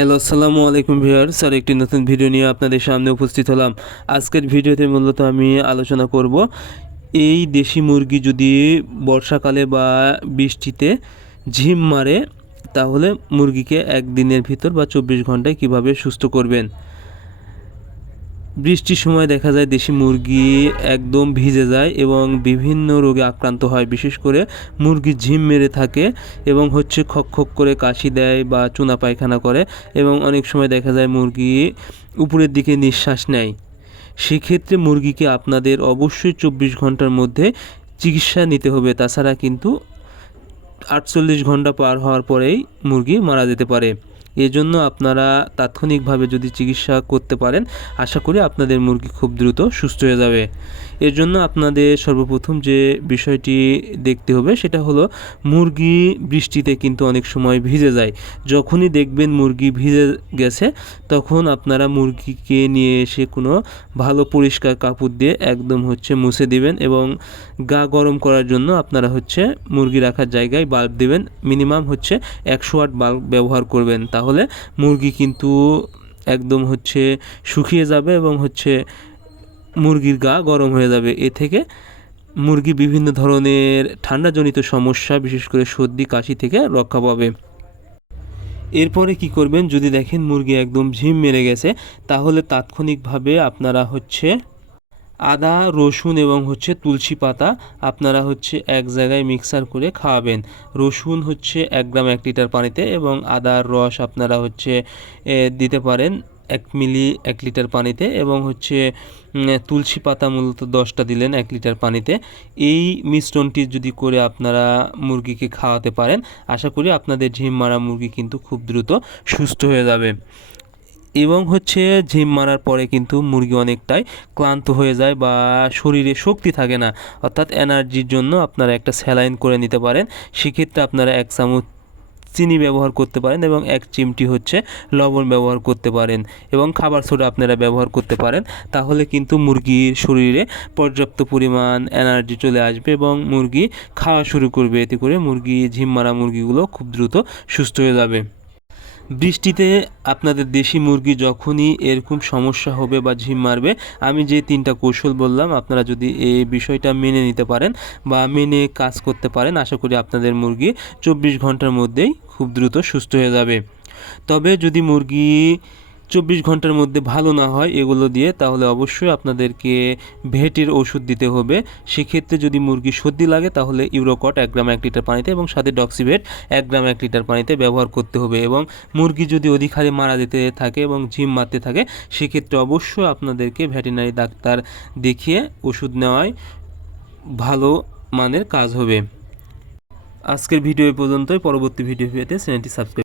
Hello, আসসালামু আলাইকুম viewers. আর একটি নতুন ভিডিও নিয়ে আপনাদের সামনে উপস্থিত হলাম। আজকের ভিডিওতে মূলত আমি আলোচনা করব এই দেশি মুরগি যদি বর্ষাকালে বা বৃষ্টিতে ঝিম মারে তাহলে মুরগিকে একদিনের ভিতর বা 24 ঘন্টায় কিভাবে সুস্থ করবেন। বৃষ্টির সময় দেখা যায় দেশি মুরগি একদম ভিজে যায় এবং বিভিন্ন রোগে আক্রান্ত হয়। বিশেষ করে মুরগি ঝিম মেরে থাকে এবং খক খক করে কাশি দেয় বা চুনা পায়খানা করে এবং অনেক সময় দেখা যায় মুরগি উপরের দিকে নিঃশ্বাস নেয়। সেক্ষেত্রে মুরগিকে আপনাদের অবশ্যই 24 ঘন্টার মধ্যে চিকিৎসা নিতে হবে। তাছাড়া কিন্তু 48 ঘন্টা পার হওয়ার পরেই মুরগি মারা যেতে পারে। এজন্য আপনারা তাৎক্ষণিকভাবে যদি চিকিৎসা করতে পারেন, আশা করি আপনাদের মুরগি খুব দ্রুত সুস্থ হয়ে যাবে। এর জন্য আপনাদের সর্বপ্রথম যে বিষয়টি দেখতে হবে সেটা হলো মুরগি বৃষ্টিতে কিন্তু অনেক সময় ভিজে যায়। যখনই দেখবেন মুরগি ভিজে গেছে তখন আপনারা মুরগিকে নিয়ে এসে কোনো ভালো পরিষ্কার কাপড় দিয়ে একদম মুছে দিবেন এবং গা গরম করার জন্য আপনারা মুরগি রাখার জায়গায় বাল্ব দিবেন। মিনিমাম 100 ওয়াট বাল্ব ব্যবহার করবেন। তাহলে মুরগি কিন্তু একদম শুকিয়ে যাবে এবং মুরগির গা গরম হয়ে যাবে। এ থেকে মুরগি বিভিন্ন ধরনের ঠান্ডাজনিত সমস্যা, বিশেষ করে সর্দি কাশি থেকে রক্ষা পাবে। এরপরে কি করবেন, যদি দেখেন মুরগি একদম ঝিম মেরে গেছে তাহলে তাৎক্ষণিকভাবে আপনারা আদা, রসুন এবং তুলসী পাতা আপনারা এক জায়গায় মিক্সার করে খাওয়াবেন। রসুন 1 গ্রাম 1 লিটার পানিতে এবং আদার রস আপনারা দিতে পারেন 1 মিলি 1 লিটার পানিতে এবং তুলসী পাতা মূলত 10টা দিলেন 1 লিটার পানিতে। এই মিশ্রণটি যদি করে আপনারা মুরগিকে খাওয়াতে পারেন, আশা করি আপনাদের ঝিম মারা মুরগি কিন্তু খুব দ্রুত সুস্থ হয়ে যাবে। এবং ঝিম মারার পরে কিন্তু মুরগি অনেকটাই ক্লান্ত হয়ে যায় বা শরীরে শক্তি থাকে না, অর্থাৎ এনার্জির জন্য আপনারা একটা স্যালাইন করে নিতে পারেন। সেক্ষেত্রে আপনারা 1 চামচ চিনি ব্যবহার করতে পারেন এবং 1 চিমটি লবণ ব্যবহার করতে পারেন এবং খাবার সোডা আপনারা ব্যবহার করতে পারেন। তাহলে কিন্তু মুরগির শরীরে পর্যাপ্ত পরিমাণ এনার্জি চলে আসবে এবং মুরগি খাওয়া শুরু করবে। এতে করে ঝিম মারা মুরগিগুলো খুব দ্রুত সুস্থ হয়ে যাবে। বৃষ্টিতে আপনাদের দেশি মুরগি যখনই এরকম সমস্যা হবে বা ঝিম মারবে, আমি যে 3টা কৌশল বললাম আপনারা যদি এই বিষয়টা মেনে নিতে পারেন বা মেনে কাজ করতে পারেন, আশা করি আপনাদের মুরগি 24 ঘন্টার মধ্যেই খুব দ্রুত সুস্থ হয়ে যাবে। তবে যদি মুরগি 24 ঘন্টার মধ্যে ভালো না হয় এগুলো দিয়ে, তাহলে অবশ্যই আপনাদেরকে ভেটের ওষুধ দিতে হবে। সেক্ষেত্রে যদি মুরগি সর্দি লাগে তাহলে ইউরোকট 1 গ্রাম 1 লিটার পানিতে এবং সাথে ডক্সিভেট 1 গ্রাম 1 লিটার পানিতে ব্যবহার করতে হবে। এবং মুরগি যদি অধিক হারে মারা যেতে থাকে এবং ঝিম মারতে থাকে, সেক্ষেত্রে অবশ্যই আপনাদেরকে ভেটেরিনারি ডাক্তার দেখিয়ে ওষুধ নেওয়ায় ভালো মানের কাজ হবে। আজকের ভিডিও এই পর্যন্তই। পরবর্তী ভিডিও পেতে চ্যানেলটি সাবস্ক্রাইব